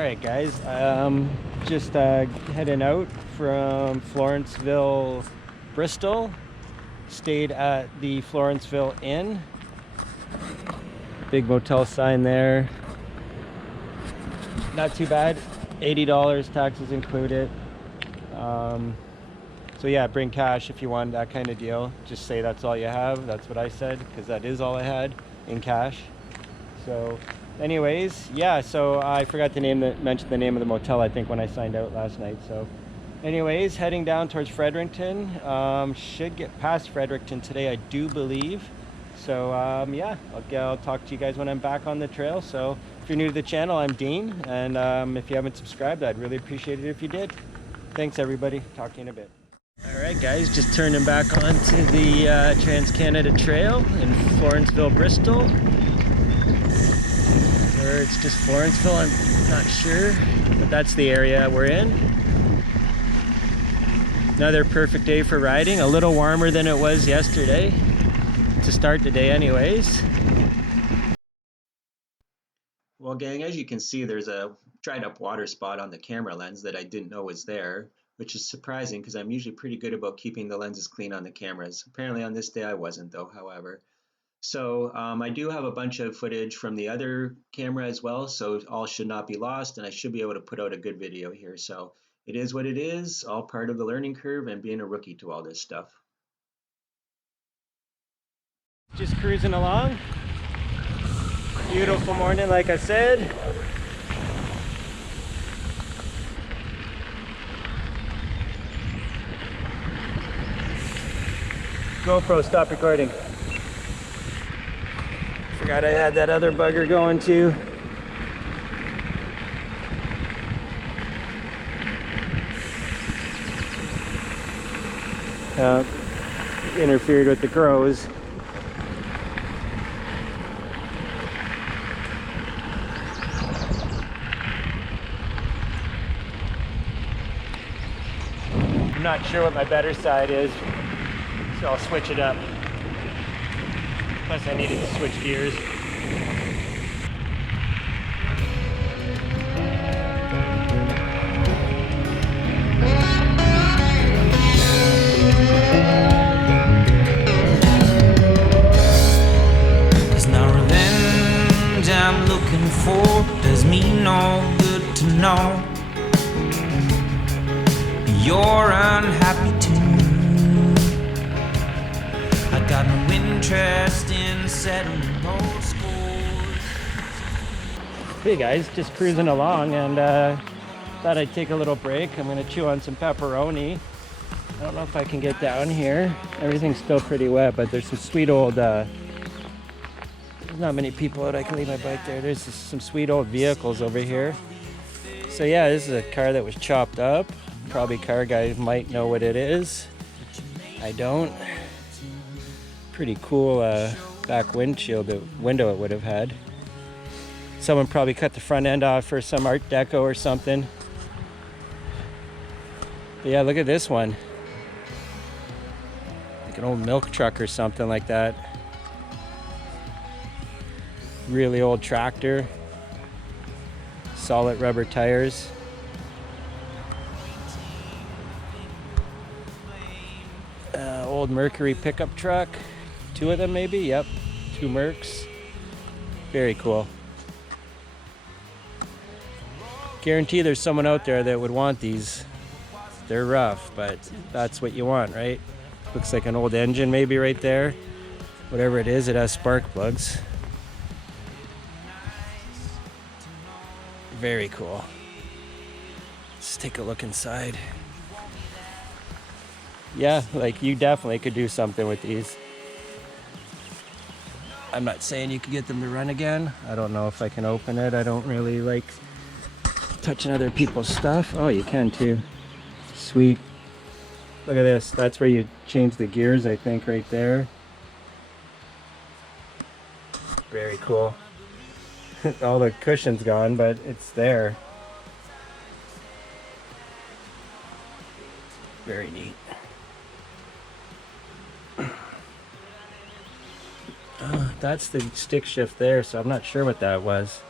Alright guys, just heading out from Florenceville, Bristol. Stayed at the Florenceville Inn. Big motel sign there. Not too bad, $80, taxes included. So yeah, bring cash if you want that kind of deal. Just say that's all you have. That's what I said, because that is all I had in cash. So anyways, yeah, so I forgot to mention the name of the motel, I think, when I signed out last night. So anyways, heading down towards Fredericton. Should get past Fredericton today, I do believe. So yeah, I'll talk to you guys when I'm back on the trail. So if you're new to the channel, I'm Dean, and if you haven't subscribed, I'd really appreciate it if you did. Thanks everybody, talk to you in a bit. Alright guys, just turning back onto the Trans-Canada Trail in Florenceville, Bristol. Or it's just Florenceville, I'm not sure, but that's the area we're in. Another perfect day for riding, a little warmer than it was yesterday, to start the day anyways. Well gang, as you can see, there's a dried up water spot on the camera lens that I didn't know was there, which is surprising because I'm usually pretty good about keeping the lenses clean on the cameras. Apparently on this day I wasn't though, however. So I do have a bunch of footage from the other camera as well, so all should not be lost, and I should be able to put out a good video here. So it is what it is, all part of the learning curve and being a rookie to all this stuff. Just cruising along. Beautiful morning, like I said. GoPro, stop recording. Forgot I had that other bugger going too. Interfered with the crows. I'm not sure what my better side is, so I'll switch it up. Plus I needed to switch gears. There's no revenge I'm looking for, does me no good to know you're unhappy too. I got no interest in settling those scores. Hey guys, just cruising along and thought I'd take a little break. I'm gonna chew on some pepperoni. I don't know if I can get down here. Everything's still pretty wet, but there's some sweet old, there's not many people out. I can leave my bike there. There's some sweet old vehicles over here. So yeah, this is a car that was chopped up. Probably car guys might know what it is. I don't. Pretty cool back window it would have had. Someone probably cut the front end off for some Art Deco or something. But yeah, look at this one. Like an old milk truck or something like that. Really old tractor. Solid rubber tires. Old Mercury pickup truck. Two of them maybe, yep. Two Mercs. Very cool. Guarantee there's someone out there that would want these. They're rough, but that's what you want, right? Looks like an old engine maybe right there. Whatever it is, it has spark plugs. Very cool. Let's take a look inside. Yeah, like you definitely could do something with these. I'm not saying you could get them to run again. I don't know if I can open it. I don't really like touching other people's stuff. Oh, you can too. Sweet. Look at this. That's where you change the gears, I think, right there. Very cool. All the cushion's gone, but it's there. Very neat. That's the stick shift there, so I'm not sure what that was.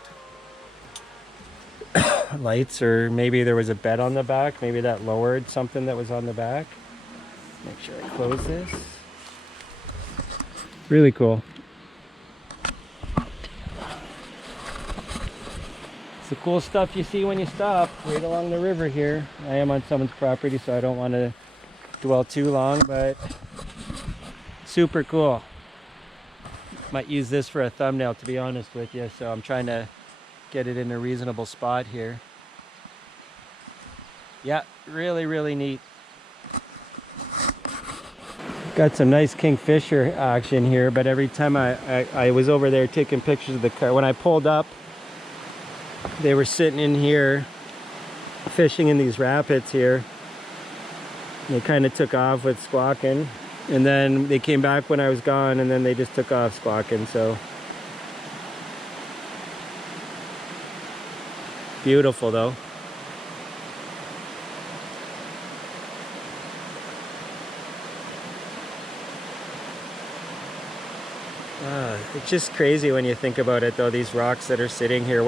lights, or maybe there was a bed on the back. Maybe that lowered something that was on the back. Make sure I close this. Really cool. It's the cool stuff you see when you stop right along the river here. I am on someone's property, so I don't want to dwell too long, but super cool. Might use this for a thumbnail, to be honest with you, so I'm trying to get it in a reasonable spot here. Yeah, really, really neat. Got some nice kingfisher action here, but every time I was over there taking pictures of the car, when I pulled up, they were sitting in here fishing in these rapids here. They kind of took off with squawking, and then they came back when I was gone, and then they just took off squawking. So beautiful though. It's just crazy when you think about it though, these rocks that are sitting here,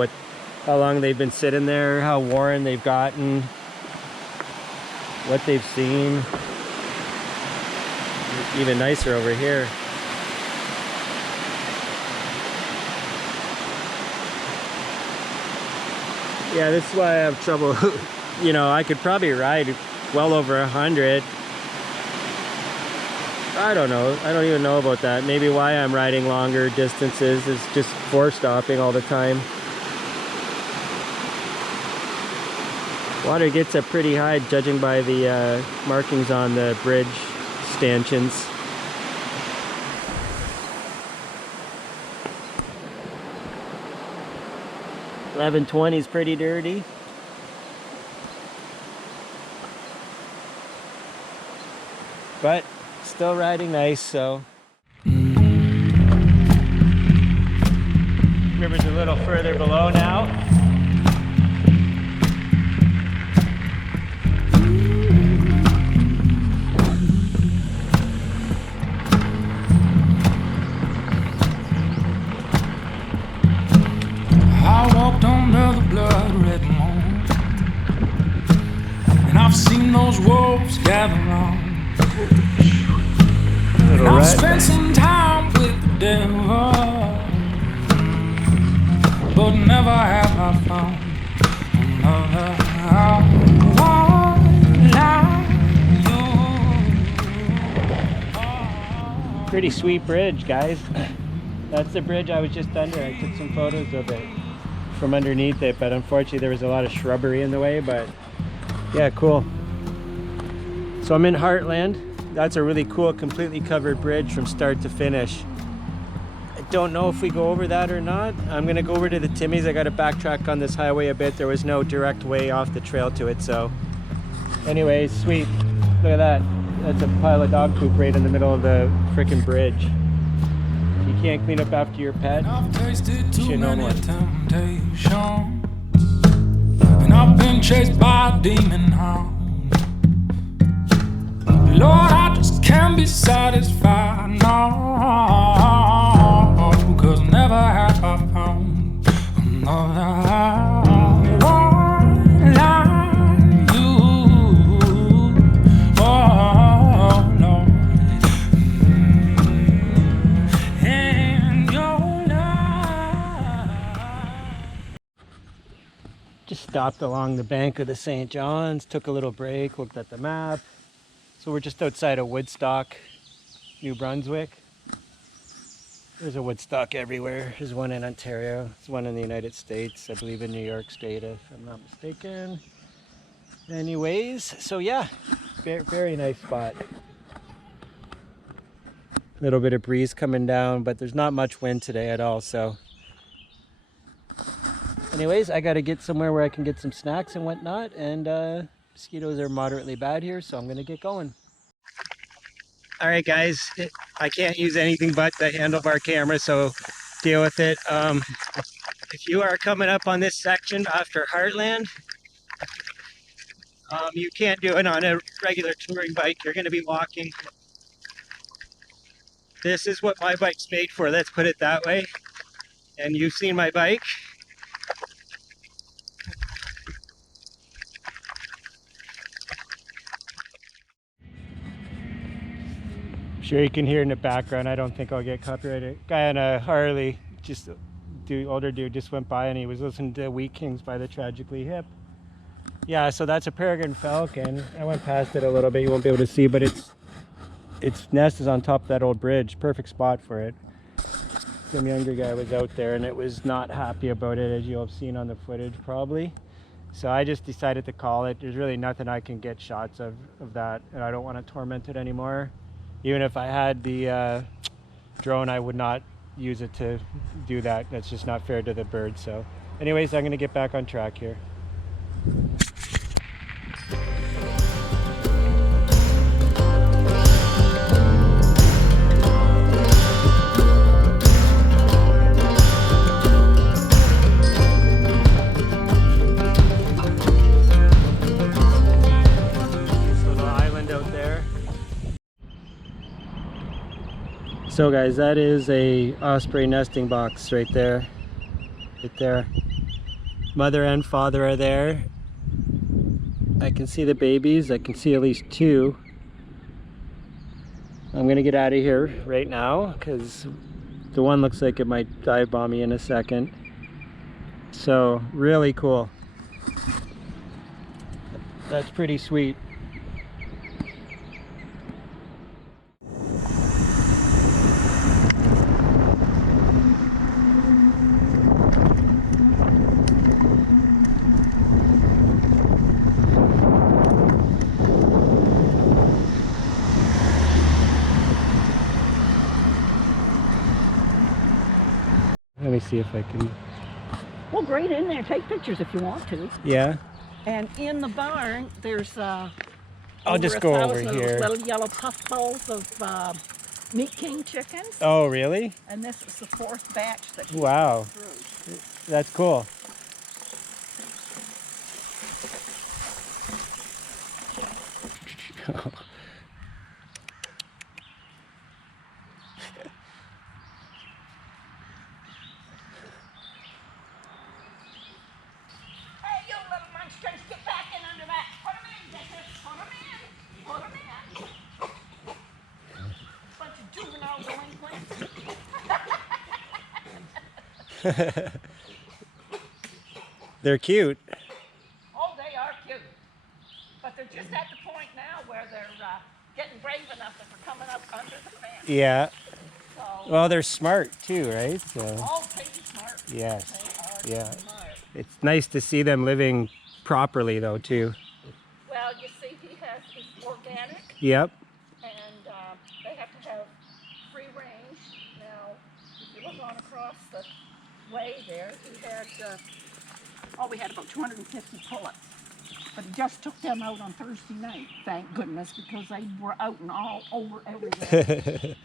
how long they've been sitting there, how worn they've gotten, what they've seen. Even nicer over here. Yeah, this is why I have trouble. You know, I could probably ride well over 100. I don't know. I don't even know about that. Maybe why I'm riding longer distances is just force stopping all the time. Water gets up pretty high, judging by the markings on the bridge stanchions. $11.20 is pretty dirty. But still riding nice, so. River's a little further below now. I walked under the blood red moon, and I've seen those wolves gather round. And I've spent some time with the devil, but never have I found another one like you. Pretty sweet bridge, guys. That's the bridge I was just under. I took some photos of it from underneath it, but unfortunately there was a lot of shrubbery in the way, but yeah, cool. So I'm in Hartland. That's a really cool, completely covered bridge from start to finish. I don't know if we go over that or not. I'm gonna go over to the Timmy's. I gotta backtrack on this highway a bit. There was no direct way off the trail to it, so. Anyways, sweet. Look at that. That's a pile of dog poop right in the middle of the frickin' bridge. You can't clean up after your pet. I've tasted too Shit on many one. temptations, and I've been chased by a demon hound. Lord, I just can't be satisfied, no, 'cause never have I found another one like you. Oh, Lord, and your love. Just stopped along the bank of the St. John's, took a little break, looked at the map. So we're just outside of Woodstock, New Brunswick. There's a Woodstock everywhere. There's one in Ontario. There's one in the United States. I believe in New York State, if I'm not mistaken. Anyways, so yeah, very, very nice spot. A little bit of breeze coming down, but there's not much wind today at all, so. Anyways, I gotta get somewhere where I can get some snacks and whatnot, and mosquitoes are moderately bad here, so I'm gonna get going. All right, guys, I can't use anything but the handlebar camera, so deal with it. If you are coming up on this section after Hartland, you can't do it on a regular touring bike. You're gonna be walking. This is what my bike's made for, let's put it that way. And you've seen my bike. Sure, you can hear in the background. I don't think I'll get copyrighted. Guy on a Harley, just older dude, just went by and he was listening to Wheat Kings by the Tragically Hip. Yeah, so that's a Peregrine falcon. I went past it a little bit. You won't be able to see, but its nest is on top of that old bridge. Perfect spot for it. Some younger guy was out there and it was not happy about it, as you'll have seen on the footage probably. So I just decided to call it. There's really nothing I can get shots of that, and I don't want to torment it anymore. Even if I had the drone, I would not use it to do that. That's just not fair to the bird. So anyways, I'm going to get back on track here. So guys, that is a Osprey nesting box right there. Right there. Mother and father are there. I can see the babies. I can see at least two. I'm gonna get out of here right now because the one looks like it might dive bomb me in a second. So really cool. That's pretty sweet. Let me see if I can. Well, great in there. Take pictures if you want to. Yeah. And in the barn, there's I'll just go over here. Little yellow puff balls of Meat King chickens. Oh, really? And this is the 4th batch that wow. Through. That's cool. They're cute. Oh, they are cute. But they're just at the point now where they're getting brave enough that they're coming up under the fence. Yeah. So, well, they're smart too, right? So. Oh, they're smart. Yes. They are yeah. smart. It's nice to see them living properly though too. Well, you see, it's organic. Yep. And they have to have free range. Now, if you look on across the way there, we had about 250 pullets. But he just took them out on Thursday night, thank goodness, because they were out and all over everywhere.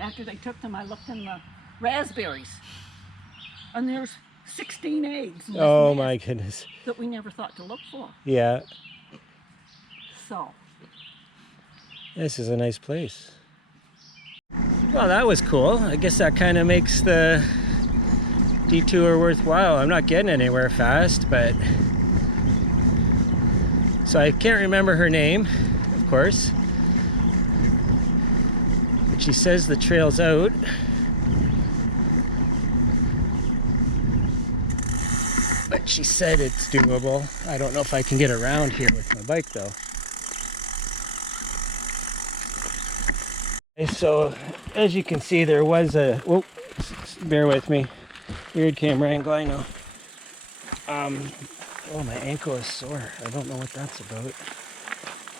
After they took them, I looked in the raspberries, and there's 16 eggs in this oh nest my goodness. that we never thought to look for. Yeah. So. This is a nice place. Well, that was cool. I guess that kind of makes the detour worthwhile. I'm not getting anywhere fast, but so I can't remember her name, of course, but she says the trail's out. But she said it's doable. I don't know if I can get around here with my bike though. So as you can see, there was a, whoa, bear with me, weird camera angle, I know. Oh, my ankle is sore. I don't know what that's about.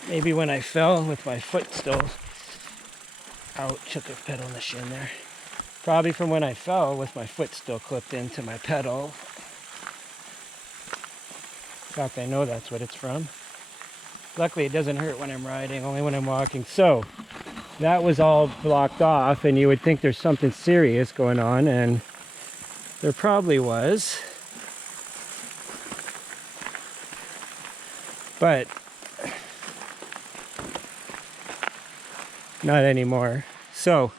Maybe when I fell with my foot still, ouch, took a pedal in the shin there. Probably from when I fell with my foot still clipped into my pedal. In fact, I know that's what it's from. Luckily it doesn't hurt when I'm riding, only when I'm walking. So that was all blocked off, and you would think there's something serious going on, and there probably was. But not anymore. So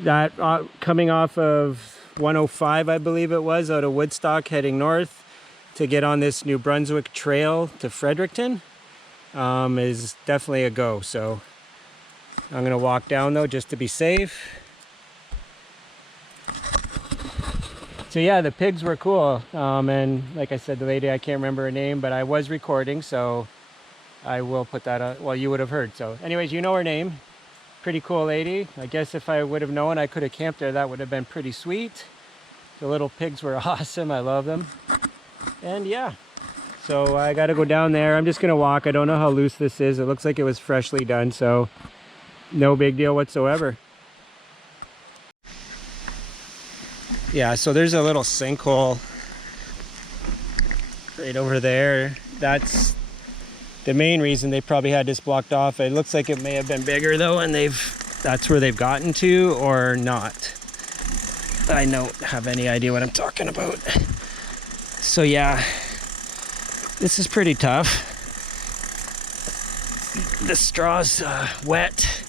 that coming off of 105, I believe it was, out of Woodstock heading north to get on this New Brunswick trail to Fredericton is definitely a go. So I'm gonna walk down though just to be safe. So yeah, the pigs were cool. And like I said, the lady, I can't remember her name, but I was recording, so I will put that on. Well, you would have heard. So anyways, you know her name. Pretty cool lady. I guess if I would have known I could have camped there, that would have been pretty sweet. The little pigs were awesome. I love them. And yeah, so I got to go down there. I'm just going to walk. I don't know how loose this is. It looks like it was freshly done, so no big deal whatsoever. Yeah, so there's a little sinkhole right over there. That's the main reason they probably had this blocked off. It looks like it may have been bigger though, and that's where they've gotten to or not. I don't have any idea what I'm talking about. So yeah, this is pretty tough. The straw's wet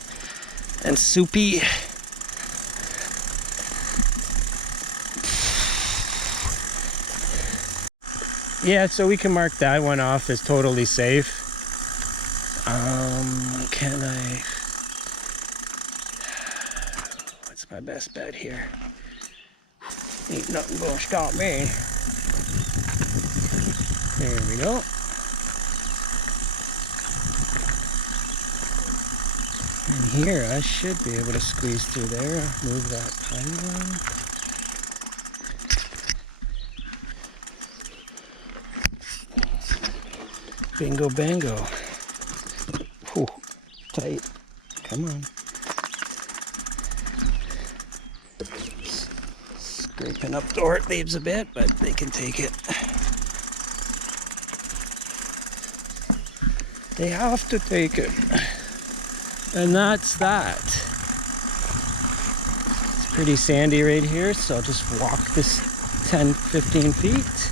and soupy. Yeah, so we can mark that one off as totally safe. Can I? What's my best bet here? Ain't nothing gonna stop me. There we go. And here I should be able to squeeze through there. Move that pylon. Bingo bango. Whew, tight. Come on. Scraping up door leaves a bit, but they can take it. They have to take it. And that's that. It's pretty sandy right here, so I'll just walk this 10-15 feet.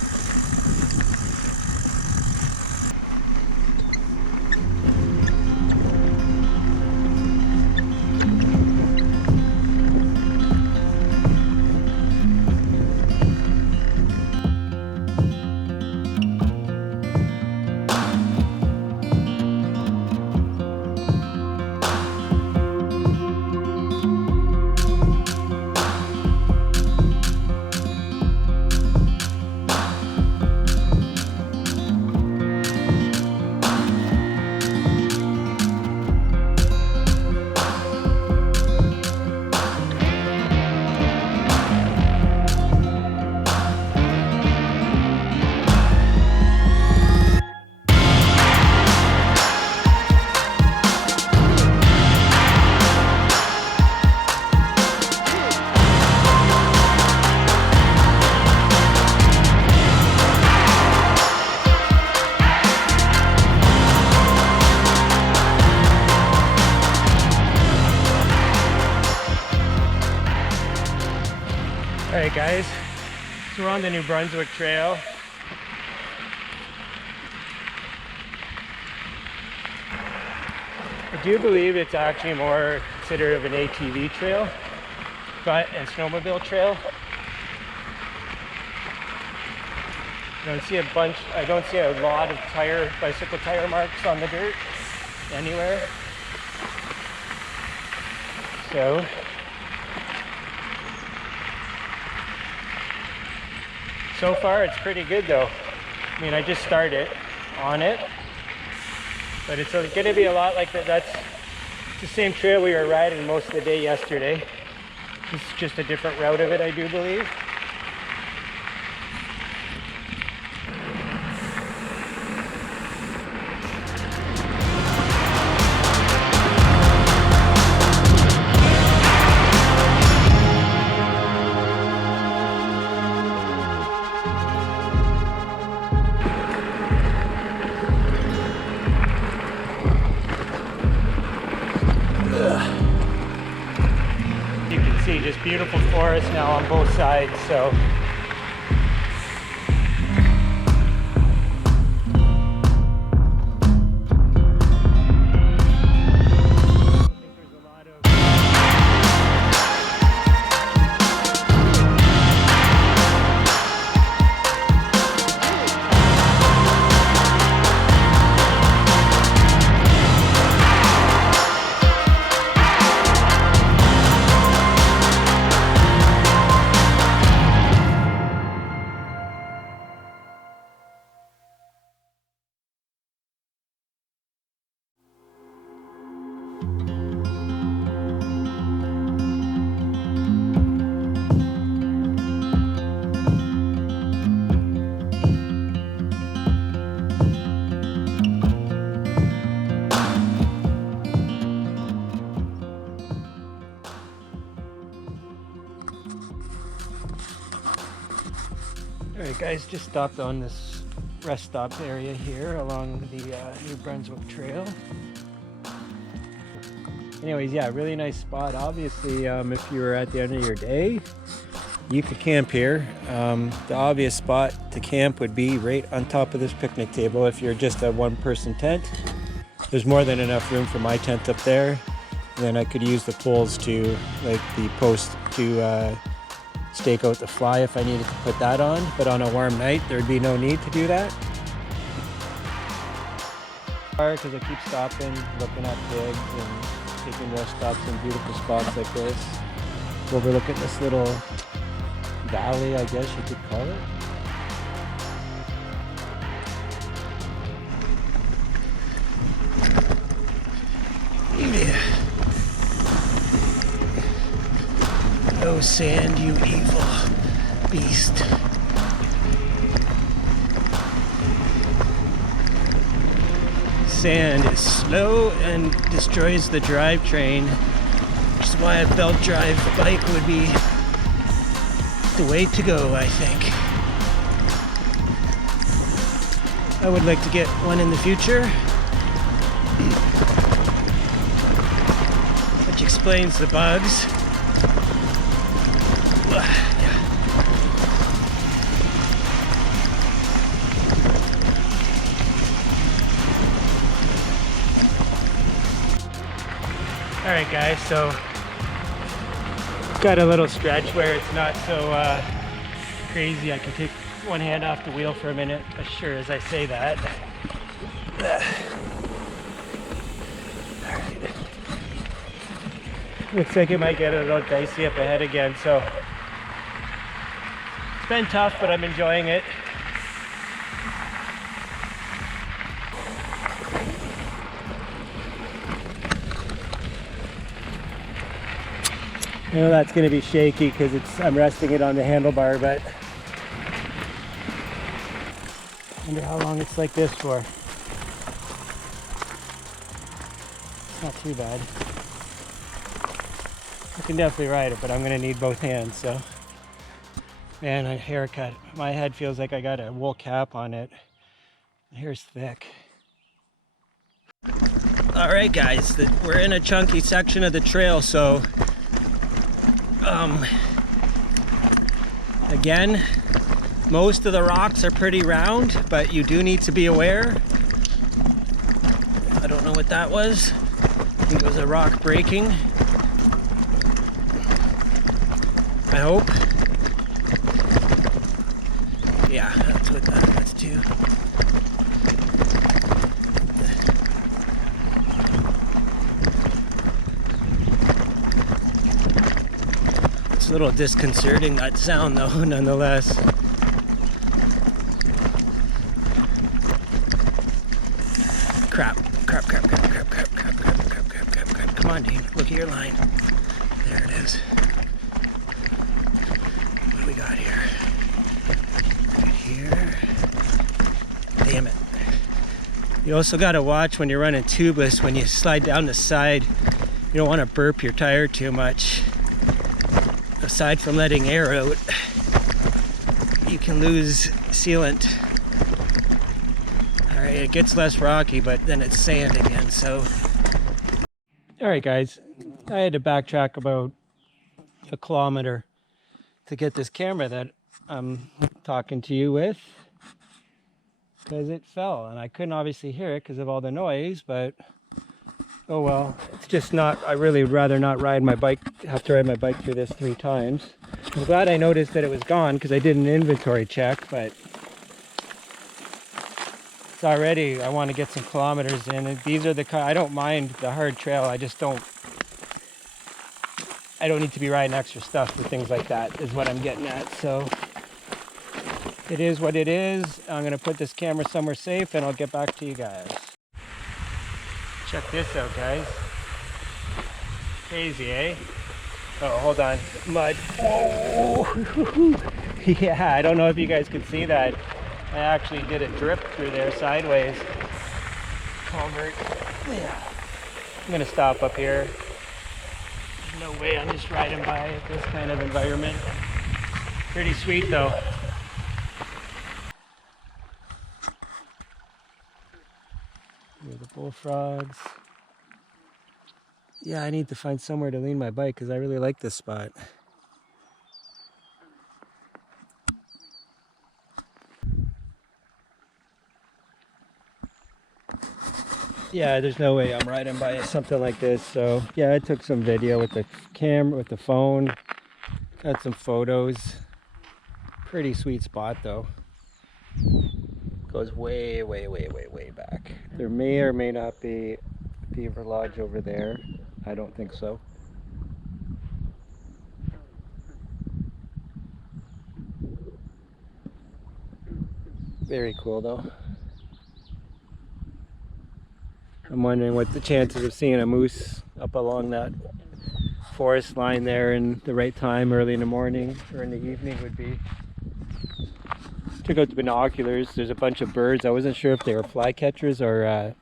Alright guys, so we're on the New Brunswick Trail. I do believe it's actually more considered of an ATV trail, and snowmobile trail. I don't see a lot of bicycle tire marks on the dirt anywhere. So far it's pretty good though. I mean, I just started on it, but it's going to be a lot like that. That's the same trail we were riding most of the day yesterday. It's just a different route of it, I do believe. Just beautiful forest now on both sides, so Alright guys, just stopped on this rest stop area here along the New Brunswick Trail. Anyways, yeah, really nice spot. Obviously, if you were at the end of your day, you could camp here. The obvious spot to camp would be right on top of this picnic table if you're just a one-person tent. There's more than enough room for my tent up there. Then I could use the poles to, like the post to stake out the fly if I needed to put that on. But on a warm night, there'd be no need to do that. Because I keep stopping, looking at pigs and taking rest stops in beautiful spots like this, overlooking this little valley, I guess you could call it. Yeah. Oh, sand, you evil beast. Sand is slow and destroys the drivetrain, which is why a belt drive bike would be the way to go, I think. I would like to get one in the future, which explains the bugs. Alright guys, so got a little stretch where it's not so crazy. I can take one hand off the wheel for a minute, as sure as I say that. Looks like it might get a little dicey up ahead again, so it's been tough, but I'm enjoying it. I know that's going to be shaky because I'm resting it on the handlebar, but I wonder how long it's like this for. It's not too bad. I can definitely ride it, but I'm going to need both hands, so. Man, a haircut. My head feels like I got a wool cap on it. The hair's thick. Alright guys, we're in a chunky section of the trail, so again, most of the rocks are pretty round, but you do need to be aware. I don't know what that was. I think it was a rock breaking. I hope. Yeah, that's what that's too. It's a little disconcerting, that sound though, nonetheless. Crap. Come on, Dean, look at your line. There it is. What do we got here? Right here. Damn it. You also got to watch when you're running tubeless, when you slide down the side, you don't want to burp your tire too much. Aside from letting air out, you can lose sealant. Alright, it gets less rocky, but then it's sand again, so. Alright guys, I had to backtrack about a kilometer to get this camera that I'm talking to you with, because it fell, and I couldn't obviously hear it because of all the noise, but oh well, it's just not, I really would rather not ride my bike, have to ride my bike through this 3 times. I'm glad I noticed that it was gone because I did an inventory check, but it's already, I want to get some kilometers in. And these are the, I don't mind the hard trail, I just don't need to be riding extra stuff for things like that, is what I'm getting at. So it is what it is. I'm going to put this camera somewhere safe and I'll get back to you guys. Check this out, guys. Crazy, eh? Oh, hold on. Mud. Whoa. Yeah, I don't know if you guys could see that. I actually did a drip through there sideways. Culvert. Yeah. I'm gonna stop up here. There's no way I'm just riding by this kind of environment. Pretty sweet though. bullfrogs. Yeah, I need to find somewhere to lean my bike because I really like this spot. Yeah, there's no way I'm riding by something like this. So yeah, I took some video with the camera, with the phone. Got some photos. Pretty sweet spot though. Goes way, way, way, way, way back. There may or may not be a beaver lodge over there. I don't think so. Very cool though. I'm wondering what the chances of seeing a moose up along that forest line there in the right time, early in the morning or in the evening would be. Took out the binoculars. There's a bunch of birds. I wasn't sure if they were flycatchers or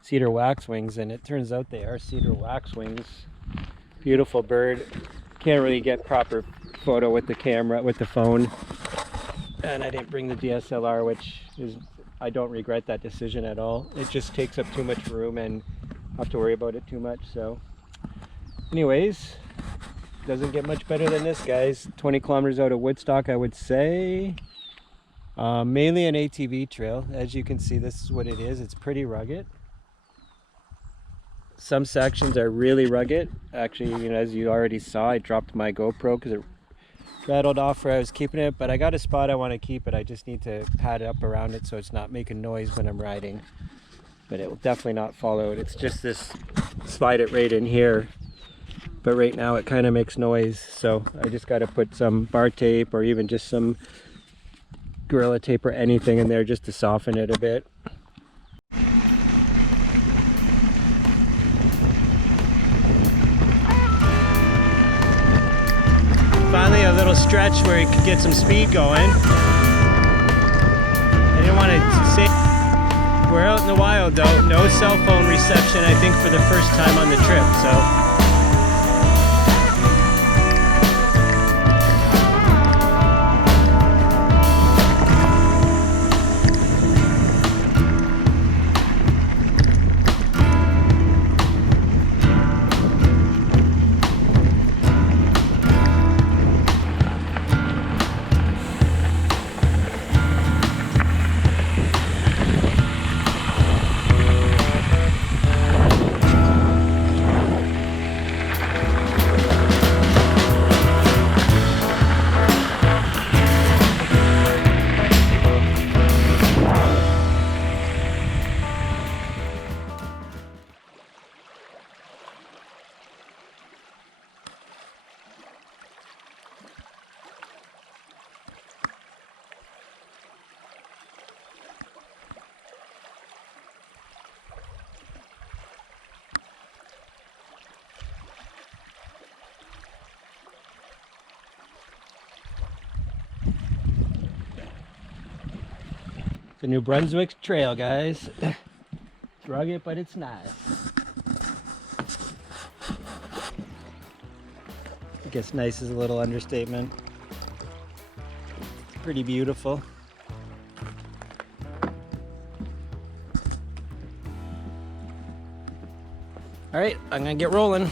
cedar waxwings, and it turns out they are cedar waxwings. Beautiful bird. Can't really get proper photo with the camera, with the phone. And I didn't bring the DSLR, which is, I don't regret that decision at all. It just takes up too much room and I have to worry about it too much. So anyways, doesn't get much better than this, guys. 20 kilometers out of Woodstock, I would say. Mainly an ATV trail. As you can see, this is what it is. It's pretty rugged. Some sections are really rugged. Actually, you know, as you already saw, I dropped my GoPro because it rattled off where I was keeping it, but I got a spot I want to keep it. I just need to pad it up around it so it's not making noise when I'm riding, but it will definitely not fall out. It's just this, slide it right in here, but right now it kind of makes noise, so I just got to put some bar tape or even just some Gorilla Tape or anything in there just to soften it a bit. Finally a little stretch where you could get some speed going. I didn't want to say, we're out in the wild though, no cell phone reception I think for the first time on the trip, so. The New Brunswick Trail, guys. It's rugged, but it's nice. I guess nice is a little understatement. It's pretty beautiful. All right, I'm gonna get rolling.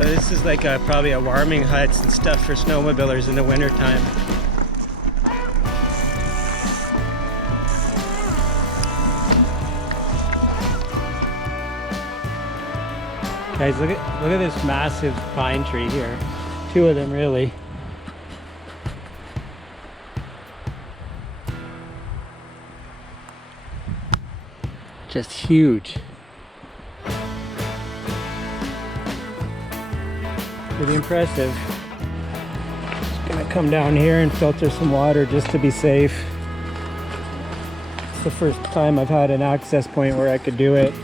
This is like probably a warming huts and stuff for snowmobilers in the winter time. Guys, look at this massive pine tree here. Two of them really. Just huge. Pretty impressive. Just gonna come down here and filter some water just to be safe. It's the first time I've had an access point where I could do it.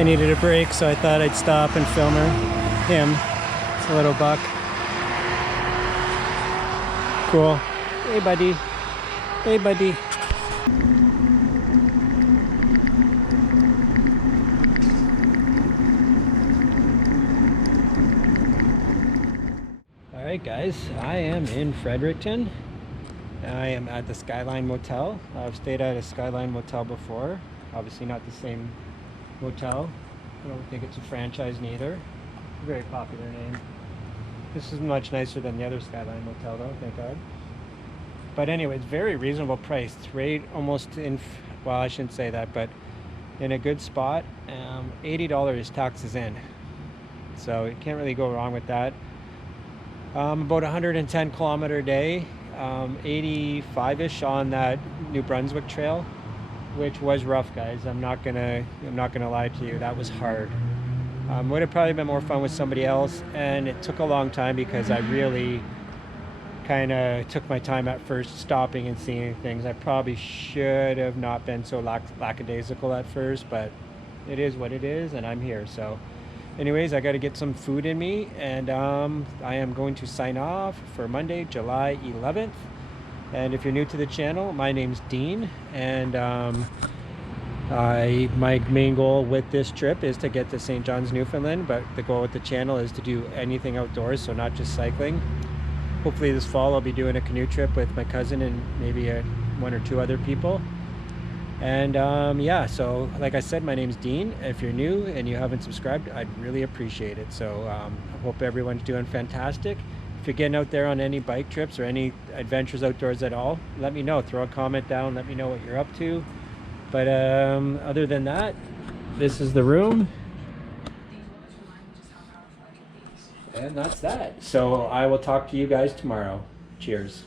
I needed a break, so I thought I'd stop and film him. It's a little buck. Cool. Hey, buddy. Hey, buddy. Alright guys, I am in Fredericton. I am at the Skyline Motel. I've stayed at a Skyline Motel before. Obviously not the same motel. I don't think it's a franchise neither. Very popular name. This is much nicer than the other Skyline Motel though, thank God. But anyway, it's very reasonable priced. Right almost in, well I shouldn't say that, but in a good spot. $80 taxes in. So you can't really go wrong with that. About 110 kilometer day, 85-ish on that New Brunswick trail, which was rough, guys. I'm not gonna lie to you, that was hard. Would have probably been more fun with somebody else, and it took a long time because I really kind of took my time at first stopping and seeing things. I probably should have not been so lackadaisical at first, but it is what it is, and I'm here. So anyways, I got to get some food in me, and I am going to sign off for Monday, July 11th. And if you're new to the channel, my name's Dean, and my main goal with this trip is to get to St. John's, Newfoundland, but the goal with the channel is to do anything outdoors, so not just cycling. Hopefully this fall I'll be doing a canoe trip with my cousin and maybe one or two other people. And yeah, so like I said, my name's Dean. If you're new and you haven't subscribed, I'd really appreciate it. So I hope everyone's doing fantastic. If you're getting out there on any bike trips or any adventures outdoors at all, let me know. Throw a comment down, let me know what you're up to. But other than that, this is the room. And that's that. So I will talk to you guys tomorrow. Cheers.